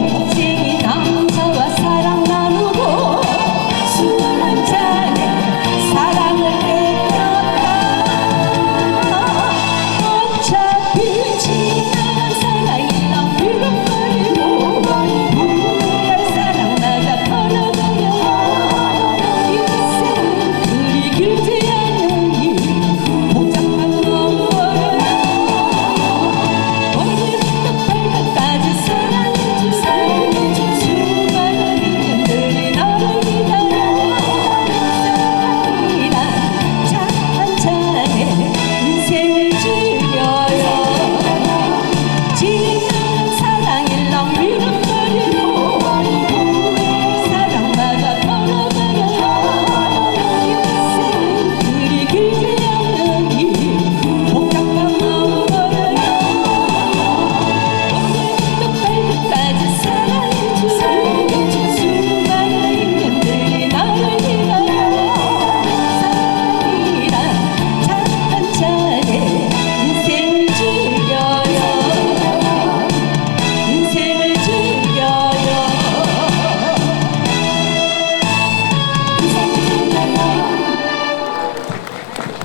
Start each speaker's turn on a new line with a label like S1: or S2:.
S1: 红。